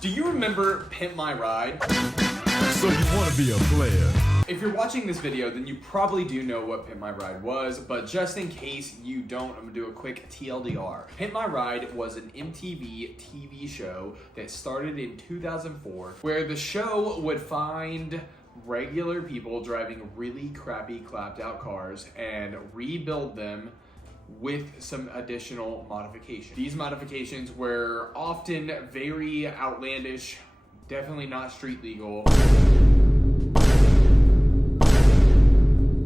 Do you remember Pimp My Ride? So you want to be a player? If you're watching this video, then you probably do know what Pimp My Ride was, but just in case you don't, I'm gonna do a quick TLDR. Pimp My Ride was an MTV TV show that started in 2004, where the show would find regular people driving really crappy clapped out cars and rebuild them with some additional modifications. These modifications were often very outlandish, definitely not street legal.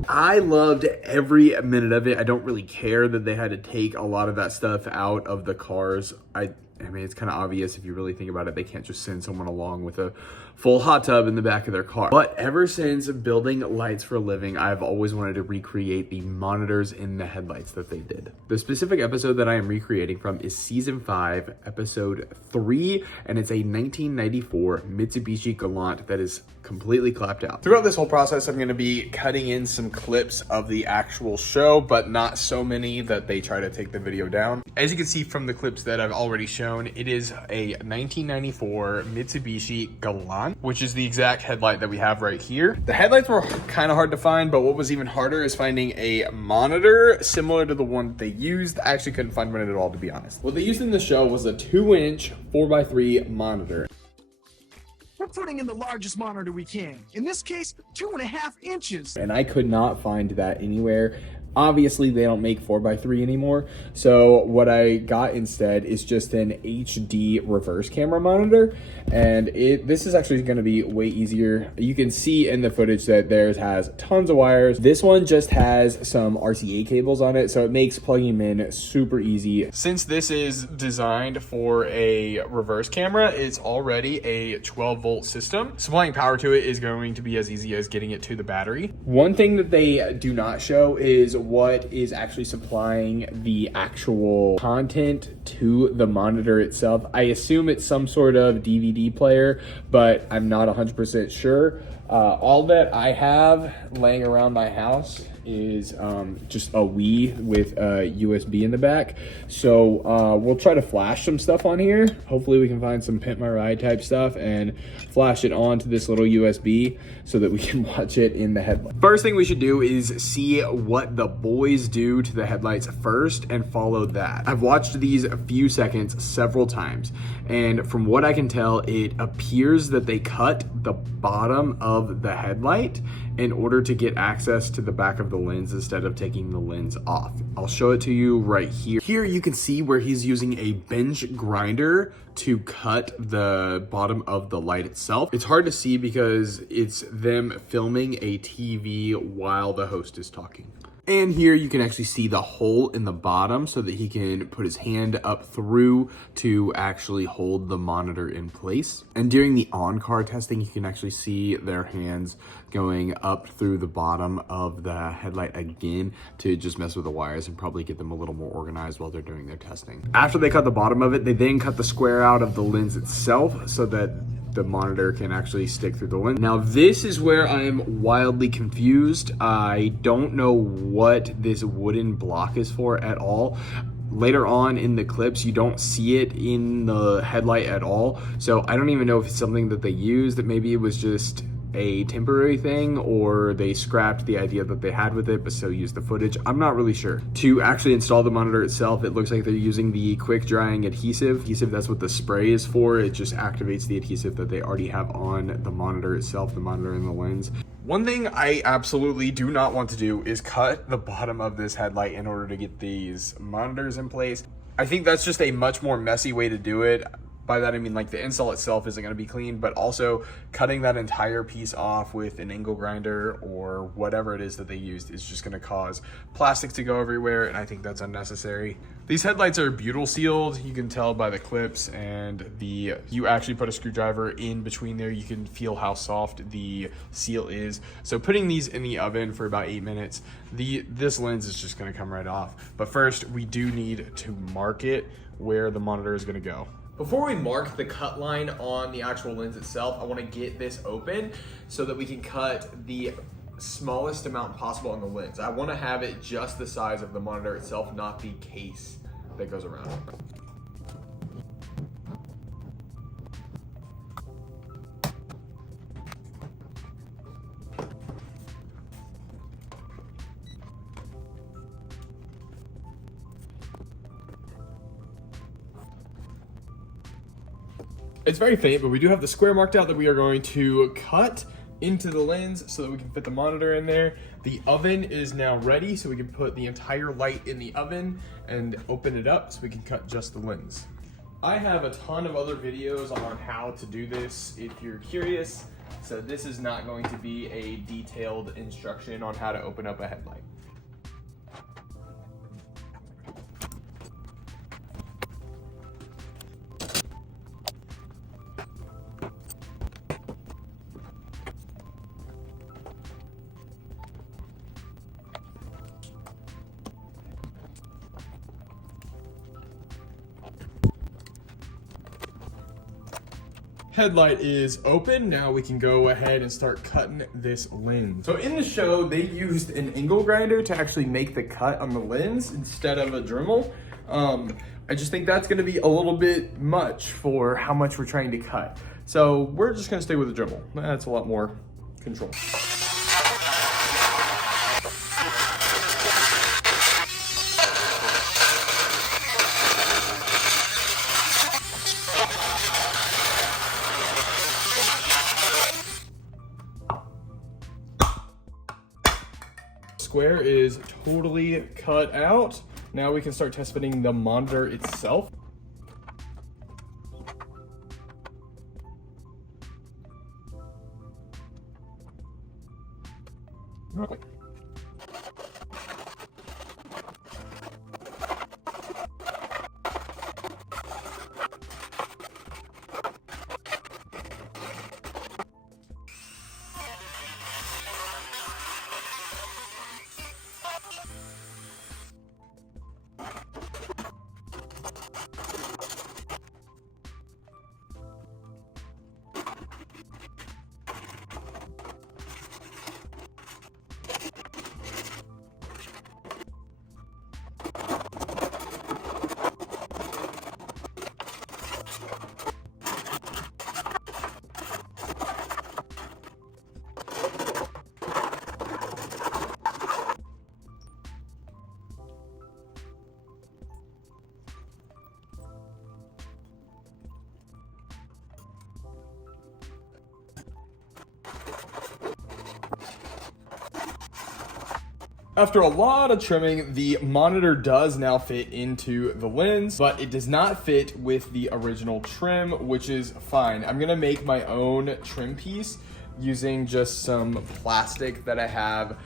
I loved every minute of it. I don't really care that they had to take a lot of that stuff out of the cars. I mean, it's kind of obvious if you really think about it. They can't just send someone along with a full hot tub in the back of their car. But ever since building lights for a living, I've always wanted to recreate the monitors in the headlights that they did. The specific episode that I am recreating from is season 5, episode 3, and it's a 1994 Mitsubishi Galant that is completely clapped out. Throughout this whole process, I'm going to be cutting in some clips of the actual show, but not so many that they try to take the video down. As you can see from the clips that I've already shown, it is a 1994 Mitsubishi Galant, which is the exact headlight that we have right here. The headlights were kind of hard to find, but what was even harder is finding a monitor similar to the one that they used. I actually couldn't find one at all, to be honest. What they used in the show was a 2-inch 4x3 monitor. We're putting in the largest monitor we can. In this case, 2.5 inches. And I could not find that anywhere. Obviously, they don't make 4x3 anymore. So what I got instead is just an HD reverse camera monitor. And this is actually going to be way easier. You can see in the footage that theirs has tons of wires. This one just has some RCA cables on it, so it makes plugging them in super easy. Since this is designed for a reverse camera, it's already a 12-volt system. Supplying power to it is going to be as easy as getting it to the battery. One thing that they do not show is what is actually supplying the actual content to the monitor itself. I assume it's some sort of DVD player, but I'm not 100% sure. All that I have laying around my house is just a Wii with a USB in the back. So we'll try to flash some stuff on here. Hopefully we can find some Pimp My Ride type stuff and flash it onto this little USB so that we can watch it in the headlight. First thing we should do is see what the boys do to the headlights first and follow that. I've watched these a few seconds several times, and from what I can tell, it appears that they cut the bottom of the headlight in order to get access to the back of the lens instead of taking the lens off. I'll show it to you right here. Here you can see where he's using a bench grinder to cut the bottom of the light itself. It's hard to see because it's them filming a TV while the host is talking. And here you can actually see the hole in the bottom so that he can put his hand up through to actually hold the monitor in place. And during the on-car testing, you can actually see their hands going up through the bottom of the headlight again to just mess with the wires and probably get them a little more organized while they're doing their testing. After they cut the bottom of it, they then cut the square out of the lens itself so that the monitor can actually stick through the lens. Now this is where I'm wildly confused. I don't know what this wooden block is for at all. Later on in the clips, you don't see it in the headlight at all. So I don't even know if it's something that they used, that maybe it was just a temporary thing, or they scrapped the idea that they had with it but still used the footage. I'm not really sure. To actually install the monitor itself, it looks like they're using the quick drying adhesive. That's what the spray is for. It just activates the adhesive that they already have on the monitor itself, the monitor and the lens. One thing I absolutely do not want to do is cut the bottom of this headlight in order to get these monitors in place. I think that's just a much more messy way to do it. By that I mean, like, the install itself isn't going to be clean, but also cutting that entire piece off with an angle grinder or whatever it is that they used is just going to cause plastic to go everywhere, and I think that's unnecessary. These headlights are butyl sealed. You can tell by the clips, and you actually put a screwdriver in between there. You can feel how soft the seal is. So putting these in the oven for about 8 minutes, this lens is just going to come right off. But first, we do need to mark it where the monitor is going to go. Before we mark the cut line on the actual lens itself, I want to get this open so that we can cut the smallest amount possible on the lens. I want to have it just the size of the monitor itself, not the case that goes around. It's very faint, but we do have the square marked out that we are going to cut into the lens so that we can fit the monitor in there. The oven is now ready, so we can put the entire light in the oven and open it up so we can cut just the lens. I have a ton of other videos on how to do this if you're curious, so this is not going to be a detailed instruction on how to open up a headlight. Headlight is open. Now we can go ahead and start cutting this lens. So in the show, they used an angle grinder to actually make the cut on the lens instead of a Dremel. I just think that's gonna be a little bit much for how much we're trying to cut. So we're just gonna stay with the Dremel. That's a lot more control. Square is totally cut out. Now we can start test fitting the monitor itself. Okay. After a lot of trimming, the monitor does now fit into the lens, but it does not fit with the original trim, which is fine. I'm gonna make my own trim piece using just some plastic that I have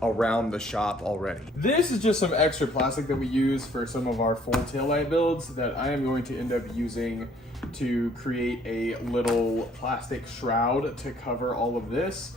around the shop already. This is just some extra plastic that we use for some of our full taillight builds that I am going to end up using to create a little plastic shroud to cover all of this.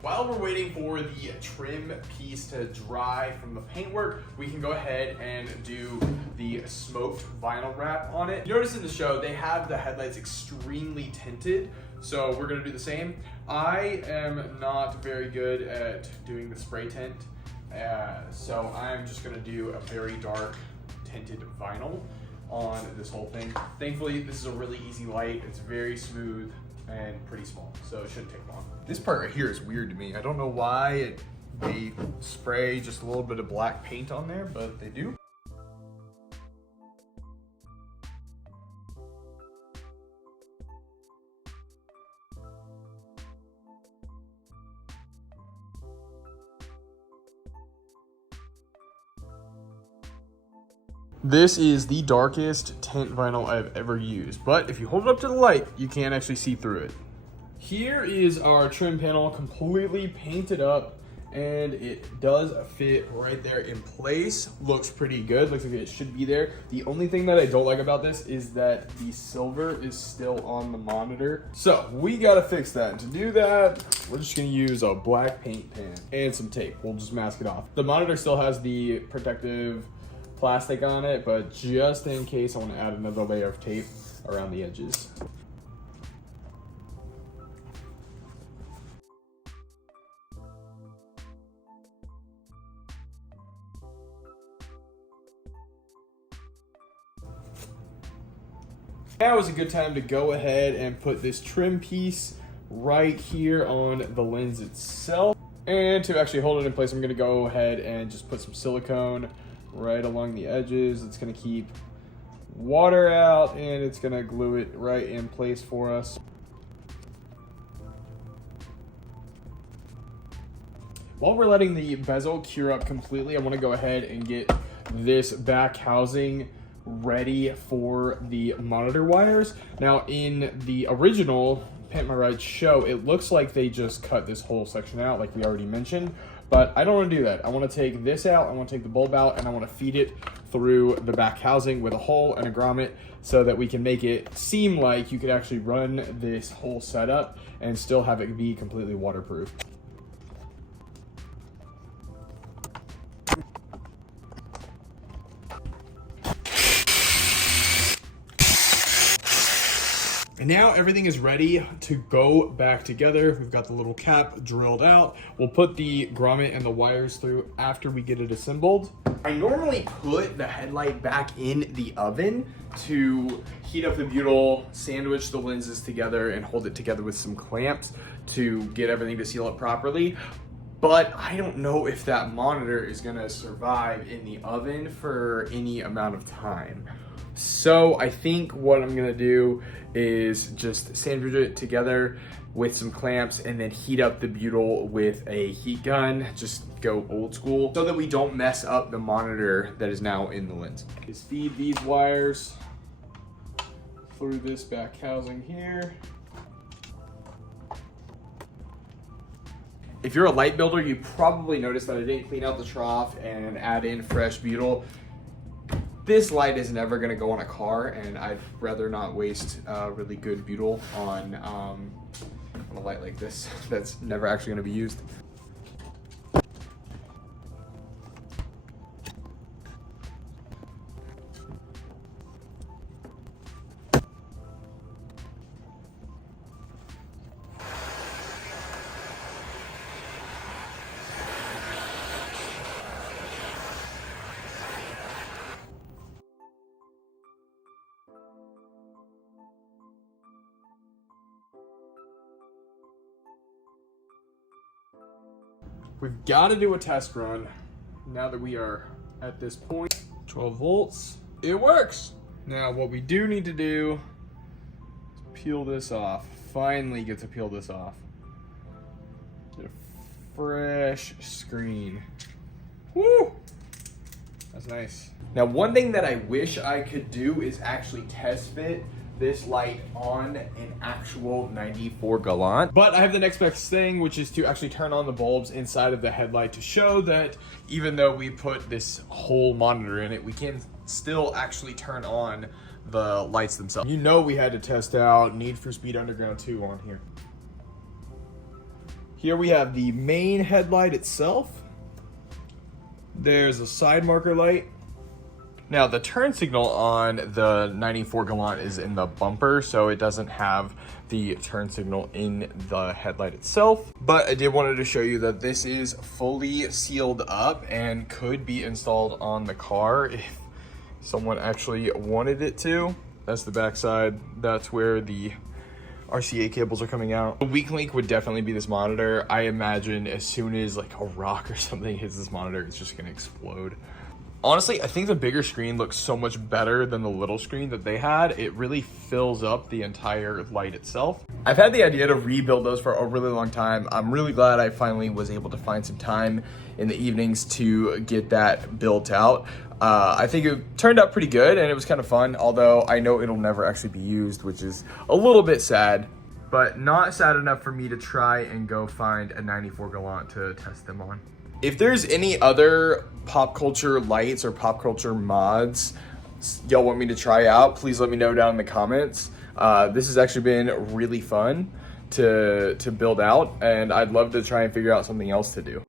While we're waiting for the trim piece to dry from the paintwork, we can go ahead and do the smoked vinyl wrap on it. You notice in the show, they have the headlights extremely tinted, so we're gonna do the same. I am not very good at doing the spray tint, so I'm just gonna do a very dark tinted vinyl on this whole thing. Thankfully, this is a really easy light. It's very smooth and pretty small, so it shouldn't take long. This part right here is weird to me. I don't know why they spray just a little bit of black paint on there, but they do. This is the darkest tint vinyl I've ever used, but if you hold it up to the light, you can't actually see through it. Here is our trim panel completely painted up, and it does fit right there in place. Looks pretty good, looks like it should be there. The only thing that I don't like about this is that the silver is still on the monitor. So we gotta fix that. And to do that, we're just gonna use a black paint pan and some tape. We'll just mask it off. The monitor still has the protective plastic on it, but just in case, I want to add another layer of tape around the edges. Now is a good time to go ahead and put this trim piece right here on the lens itself. And to actually hold it in place, I'm going to go ahead and just put some silicone right along the edges. It's going to keep water out, and it's going to glue it right in place for us. While we're letting the bezel cure up completely, I want to go ahead and get this back housing ready for the monitor wires. Now, in the original Pimp My Ride show, it looks like they just cut this whole section out like we already mentioned, but I don't want to do that. I want to take this out, I want to take the bulb out, and I want to feed it through the back housing with a hole and a grommet so that we can make it seem like you could actually run this whole setup and still have it be completely waterproof. And now everything is ready to go back together. We've got the little cap drilled out. We'll put the grommet and the wires through after we get it assembled. I normally put the headlight back in the oven to heat up the butyl, sandwich the lenses together, and hold it together with some clamps to get everything to seal it properly. But I don't know if that monitor is gonna survive in the oven for any amount of time. So I think what I'm gonna do is just sandwich it together with some clamps and then heat up the butyl with a heat gun. Just go old school so that we don't mess up the monitor that is now in the lens. Just feed these wires through this back housing here. If you're a light builder, you probably noticed that I didn't clean out the trough and add in fresh butyl. This light is never gonna go on a car, and I'd rather not waste really good butyl on a light like this that's never actually gonna be used. We've got to do a test run now that we are at this point. 12 volts, it works. Now what we do need to do is peel this off. Finally get to peel this off. Get a fresh screen. Woo! That's nice. Now one thing that I wish I could do is actually test fit this light on an actual 94 Galant. But I have the next best thing, which is to actually turn on the bulbs inside of the headlight to show that even though we put this whole monitor in it, we can still actually turn on the lights themselves. You know we had to test out Need for Speed Underground 2 on here. Here we have the main headlight itself. There's a side marker light. Now the turn signal on the 94 Galant is in the bumper, so it doesn't have the turn signal in the headlight itself. But I did wanted to show you that this is fully sealed up and could be installed on the car if someone actually wanted it to. That's the back side. That's where the RCA cables are coming out. The weak link would definitely be this monitor. I imagine as soon as like a rock or something hits this monitor, it's just gonna explode. Honestly, I think the bigger screen looks so much better than the little screen that they had. It really fills up the entire light itself. I've had the idea to rebuild those for a really long time. I'm really glad I finally was able to find some time in the evenings to get that built out. I think it turned out pretty good and it was kind of fun, although I know it'll never actually be used, which is a little bit sad, but not sad enough for me to try and go find a 94 Galant to test them on. If there's any other pop culture lights or pop culture mods y'all want me to try out, please let me know down in the comments. This has actually been really fun to build out, and I'd love to try and figure out something else to do.